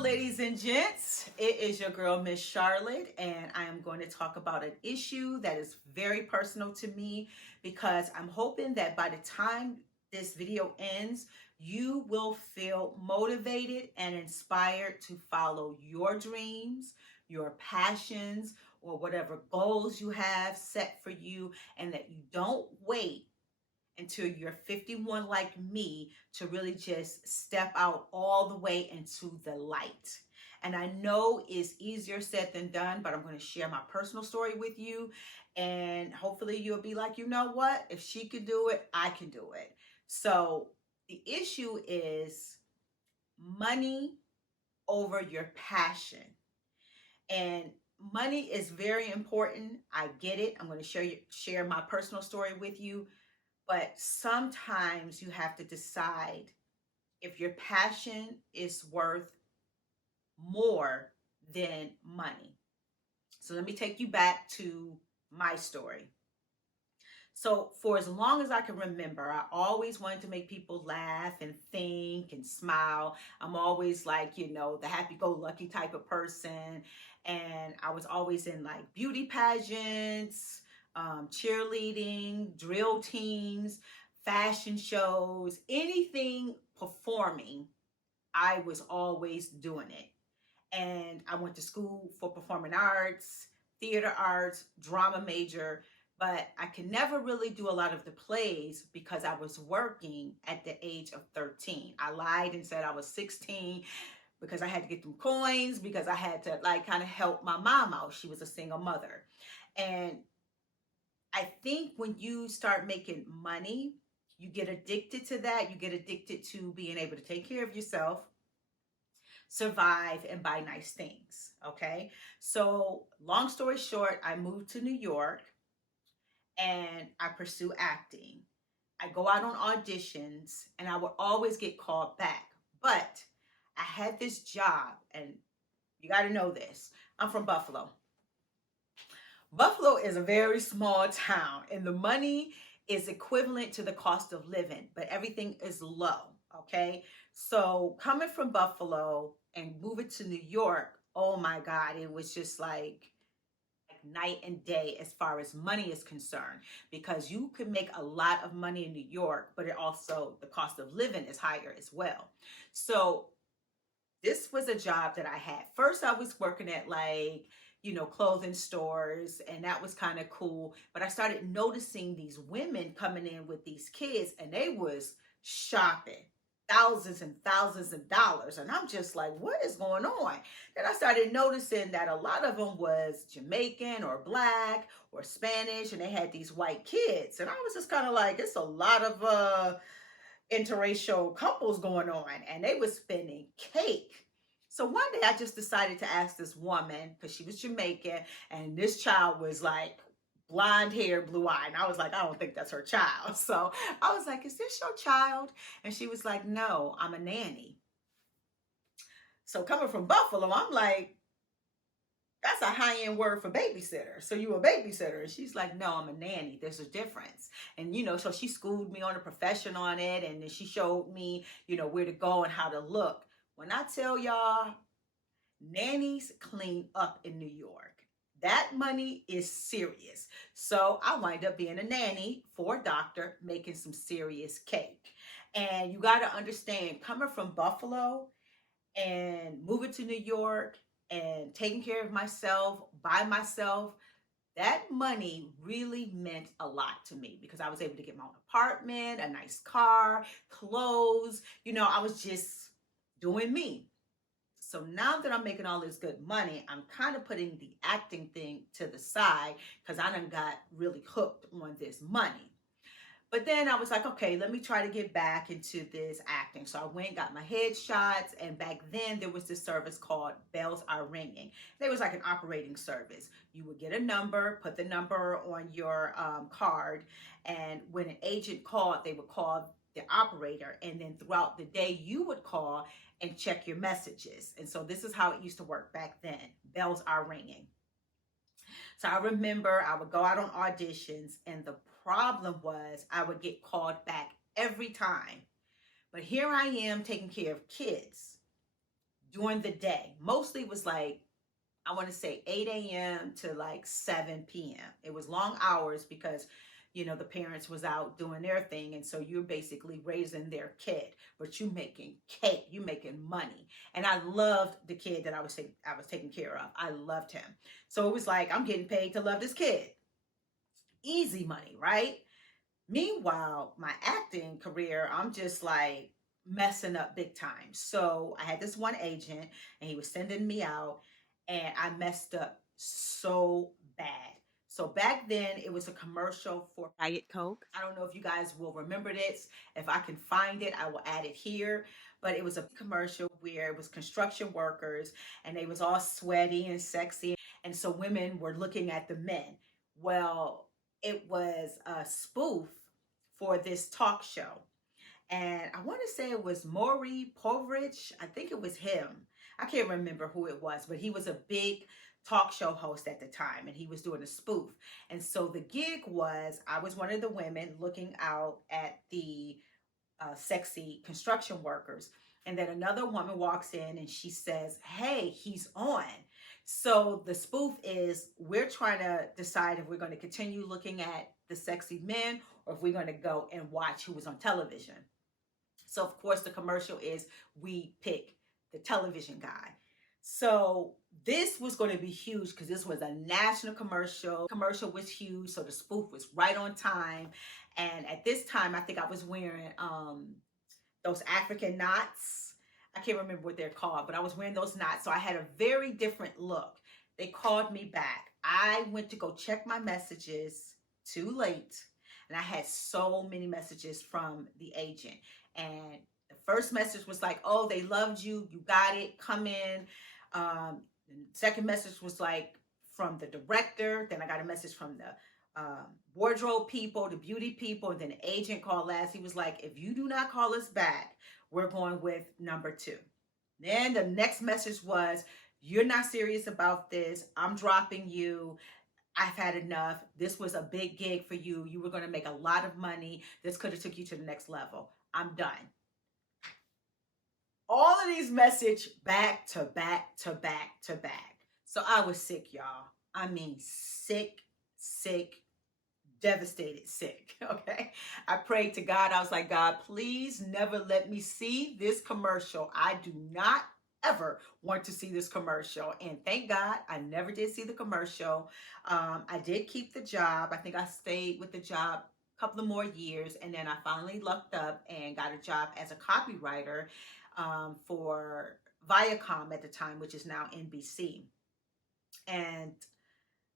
ladies and gents. It is your girl, Miss Charlotte, and I am going to talk about an issue that is very personal to me because I'm hoping that by the time this video ends, you will feel motivated and inspired to follow your dreams, your passions, or whatever goals you have set for you, and that you don't wait until you're 51 like me to really just step out all the way into the light. And I know it's easier said than done, but I'm going to share my personal story with you. And hopefully you'll be like, you know what? If she could do it, I can do it. So the issue is money over your passion. And money is very important. I get it. I'm going to share my personal story with you. But sometimes you have to decide if your passion is worth more than money. So let me take you back to my story. So for as long as I can remember, I always wanted to make people laugh and think and smile. I'm always like, the happy-go-lucky type of person. And I was always in like beauty pageants, cheerleading, drill teams, fashion shows, anything performing, I was always doing it. And I went to school for performing arts, theater arts, drama major, but I could never really do a lot of the plays because I was working at the age of 13. I lied and said I was 16 because I had to get them coins, because I had to kind of help my mom out. She was a single mother. And I think when you start making money, you get addicted to that. You get addicted to being able to take care of yourself, survive, and buy nice things. Okay. So long story short, I moved to New York and I pursue acting. I go out on auditions and I would always get called back. But I had this job, and you got to know this. I'm from Buffalo. Buffalo is a very small town, and the money is equivalent to the cost of living, but everything is low, okay? So coming from Buffalo and moving to New York, oh my God, it was just like night and day as far as money is concerned, because you could make a lot of money in New York, but it also, the cost of living is higher as well. So this was a job that I had. First, I was working at clothing stores, and that was kind of cool. But I started noticing these women coming in with these kids, and they was shopping thousands and thousands of dollars. And I'm just like, what is going on? Then I started noticing that a lot of them was Jamaican or Black or Spanish, and they had these white kids. And I was just kind of like, it's a lot of interracial couples going on, and they was spending cake. So one day I just decided to ask this woman, because she was Jamaican, and this child was like blonde hair, blue eye. And I was like, I don't think that's her child. So I was like, is this your child? And she was like, no, I'm a nanny. So coming from Buffalo, I'm like, that's a high-end word for babysitter. So you a babysitter? And she's like, no, I'm a nanny. There's a difference. And, so she schooled me on the profession on it. And then she showed me, where to go and how to look. When I tell y'all, nannies clean up in New York. That money is serious. So I wind up being a nanny for a doctor, making some serious cake. And you got to understand, coming from Buffalo and moving to New York and taking care of myself by myself, that money really meant a lot to me, because I was able to get my own apartment, a nice car, clothes. I was just doing me. So now that I'm making all this good money, I'm kind of putting the acting thing to the side, because I done got really hooked on this money. But then I was like, okay, let me try to get back into this acting. So I went and got my headshots. And back then there was this service called Bells Are Ringing. It was like an operating service. You would get a number, put the number on your card. And when an agent called, they would call the operator. And then throughout the day, you would call and check your messages. And so this is how it used to work back then. Bells are ringing. So I remember I would go out on auditions, and the problem was I would get called back every time. But here I am taking care of kids, during the day. Mostly it was like, I want to say 8 a.m. to like 7 p.m. It was long hours because, you know, the parents was out doing their thing. And so you're basically raising their kid, but you making cake, you making money. And I loved the kid that I was taking care of. I loved him. So it was like, I'm getting paid to love this kid. Easy money, right? Meanwhile, my acting career, I'm just like messing up big time. So I had this one agent and he was sending me out and I messed up so bad. So back then it was a commercial for Diet Coke. I don't know if you guys will remember this. If I can find it, I will add it here. But it was a commercial where it was construction workers and they was all sweaty and sexy. And so women were looking at the men. Well, it was a spoof for this talk show. And I want to say it was Maury Povich. I think it was him. I can't remember who it was, but he was a big talk show host at the time and he was doing a spoof. And so the gig was, I was one of the women looking out at the sexy construction workers. And then another woman walks in and she says, "Hey, he's on." So the spoof is we're trying to decide if we're going to continue looking at the sexy men or if we're going to go and watch who was on television. So of course the commercial is we pick the television guy. So this was going to be huge because this was a national commercial. Commercial was huge, so the spoof was right on time. And at this time, I think I was wearing those African knots. I can't remember what they're called, but I was wearing those knots. So I had a very different look. They called me back. I went to go check my messages too late. And I had so many messages from the agent. And the first message was like, "Oh, they loved you. You got it. Come in." The second message was like from the director. Then I got a message from the wardrobe people, the beauty people, and then the agent called last. He was like, "If you do not call us back, we're going with number 2. Then the next message was, "You're not serious about this. I'm dropping you. I've had enough. This was a big gig for you. You were going to make a lot of money. This could have took you to the next level. I'm done." All of these messages back to back to back to back. So I was sick, y'all. I mean, sick, devastated, sick. Okay. I prayed to God. I was like, "God, please never let me see this commercial. I do not ever want to see this commercial." And thank God I never did see the commercial. I did keep the job. I think I stayed with the job a couple of more years. And then I finally lucked up and got a job as a copywriter for Viacom at the time, which is now NBC. And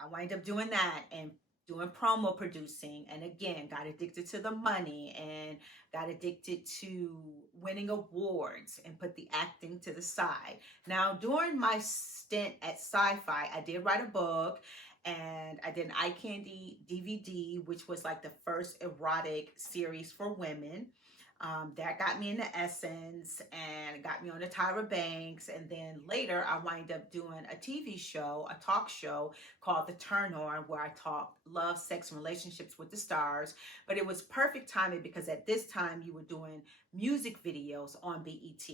I wind up doing that and doing promo producing, and again got addicted to the money and got addicted to winning awards and put the acting to the side. Now during my stint at Sci-Fi, I did write a book and I did an eye candy DVD, which was like the first erotic series for women. That got me into Essence and got me on the Tyra Banks. And then later I wind up doing a TV show, a talk show called The Turn On, where I talked love, sex, and relationships with the stars. But it was perfect timing because at this time you were doing music videos on BET.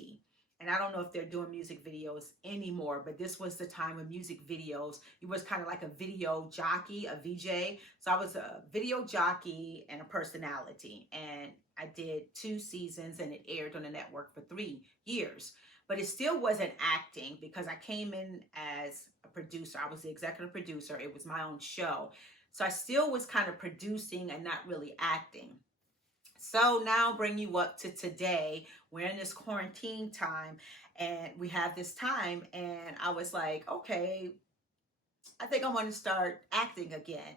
And I don't know if they're doing music videos anymore, but this was the time of music videos. It was kind of like a video jockey, a VJ. So I was a video jockey and a personality. And I did 2 seasons and it aired on the network for 3 years. But it still wasn't acting because I came in as a producer. I was the executive producer. It was my own show. So I still was kind of producing and not really acting. So now I'll bring you up to today. We're in this quarantine time and we have this time and I was like, okay, I think I want to start acting again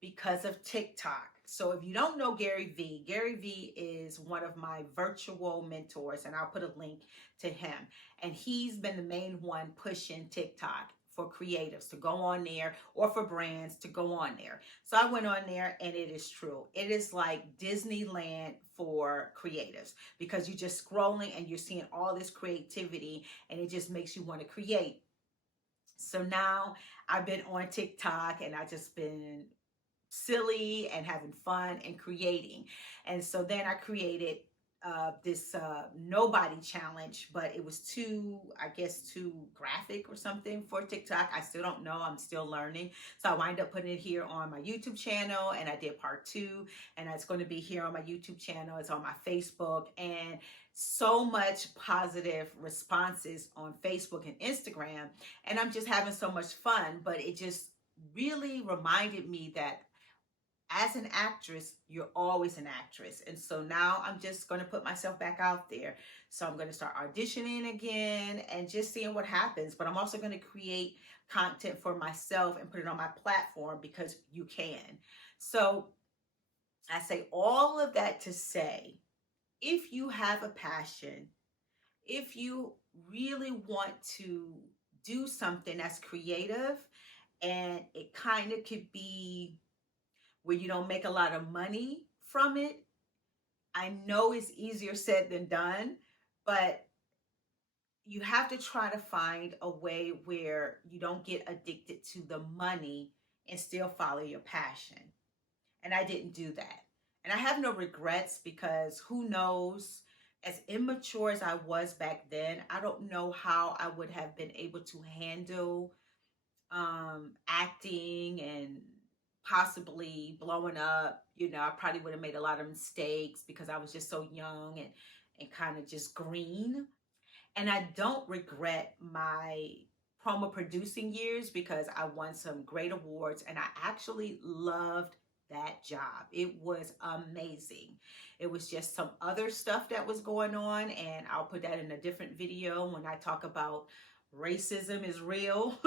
because of TikTok. So if you don't know Gary Vee is one of my virtual mentors and I'll put a link to him. And he's been the main one pushing TikTok for creatives to go on there or for brands to go on there. So I went on there and it is true. It is like Disneyland for creatives because you're just scrolling and you're seeing all this creativity and it just makes you want to create. So now I've been on TikTok and I've just been silly and having fun and creating. And so then I created this nobody challenge, but it was too, I guess, too graphic or something for TikTok. I still don't know. I'm still learning. So I wind up putting it here on my YouTube channel, and I did part 2, and it's going to be here on my YouTube channel. It's on my Facebook, and so much positive responses on Facebook and Instagram, and I'm just having so much fun. But it just really reminded me that as an actress, you're always an actress. And so now I'm just going to put myself back out there. So I'm going to start auditioning again and just seeing what happens. But I'm also going to create content for myself and put it on my platform, because you can. So I say all of that to say, if you have a passion, if you really want to do something that's creative, and it kind of could be where you don't make a lot of money from it. I know it's easier said than done, but you have to try to find a way where you don't get addicted to the money and still follow your passion. And I didn't do that. And I have no regrets, because who knows, as immature as I was back then, I don't know how I would have been able to handle acting and possibly blowing up. I probably would have made a lot of mistakes because I was just so young and kind of just green. And I don't regret my promo producing years, because I won some great awards and I actually loved that job. It was amazing. It was just some other stuff that was going on, and I'll put that in a different video when I talk about racism is real.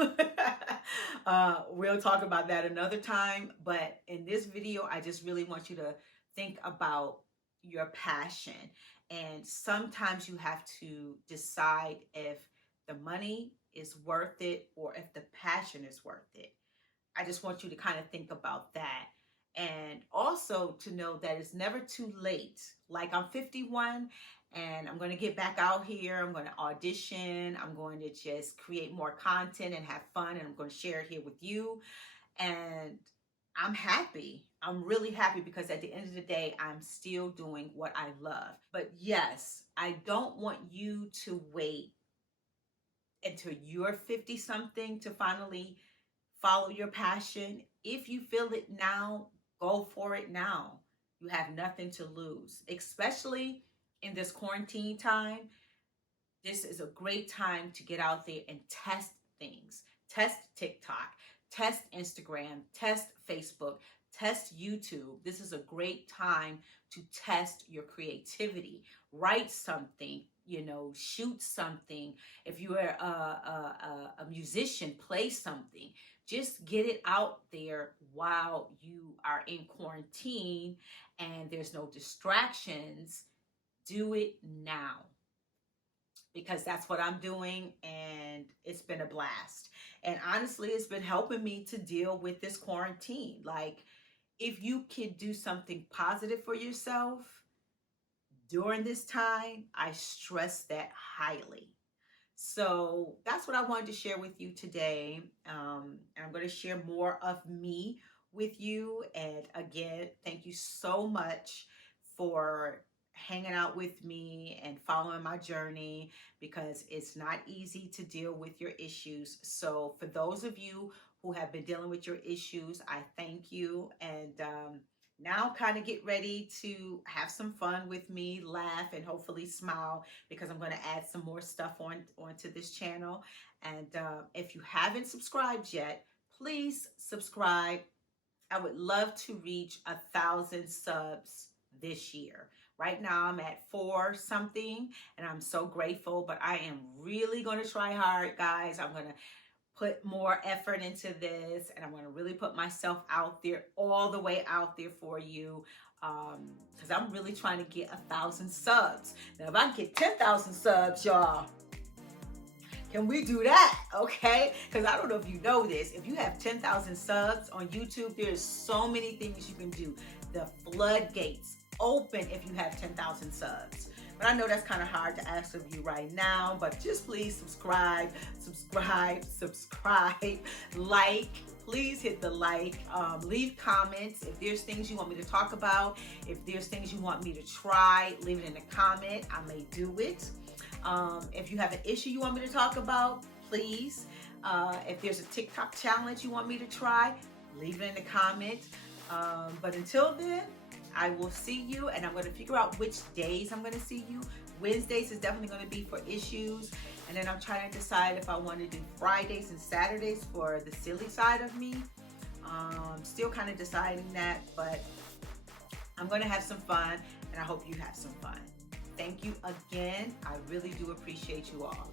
We'll talk about that another time. But in this video, I just really want you to think about your passion. And sometimes you have to decide if the money is worth it or if the passion is worth it. I just want you to kind of think about that. And also to know that it's never too late. Like, I'm 51 and I'm going to get back out here. I'm going to audition. I'm going to just create more content and have fun. And I'm going to share it here with you. And I'm happy. I'm really happy, because at the end of the day, I'm still doing what I love. But yes, I don't want you to wait until you're 50 something to finally follow your passion. If you feel it now, go for it now. You have nothing to lose, especially in this quarantine time. This is a great time to get out there and test things. Test TikTok, test Instagram, test Facebook, test YouTube. This is a great time to test your creativity. Write something, shoot something. If you are a musician, play something. Just get it out there while you are in quarantine and there's no distractions. Do it now, because that's what I'm doing, and it's been a blast. And honestly, it's been helping me to deal with this quarantine. Like, if you can do something positive for yourself during this time, I stress that highly. So that's what I wanted to share with you today. And I'm going to share more of me with you. And again, thank you so much for hanging out with me and following my journey, because it's not easy to deal with your issues. So for those of you who have been dealing with your issues, I thank you. And now kind of get ready to have some fun with me, laugh, and hopefully smile, because I'm going to add some more stuff onto this channel. And if you haven't subscribed yet, please subscribe. I would love to reach 1,000 subs this year. Right now I'm at 4 something, and I'm so grateful, but I am really going to try hard, guys. I'm going to put more effort into this, and I'm going to really put myself out there, all the way out there for you, because I'm really trying to get 1,000 subs. Now, if I get 10,000 subs, y'all, can we do that? Okay? Because I don't know if you know this. If you have 10,000 subs on YouTube, there's so many things you can do. The floodgates open if you have 10,000 subs. But I know that's kind of hard to ask of you right now, but just please subscribe, like. Please hit the like, leave comments. If there's things you want me to talk about, if there's things you want me to try, leave it in the comment. I may do it. If you have an issue you want me to talk about, please. If there's a TikTok challenge you want me to try, leave it in the comment. But until then, I will see you, and I'm going to figure out which days I'm going to see you. Wednesdays is definitely going to be for issues, and then I'm trying to decide if I want to do Fridays and Saturdays for the silly side of me. Still kind of deciding that, but I'm going to have some fun, and I hope you have some fun. Thank you again. I really do appreciate you all.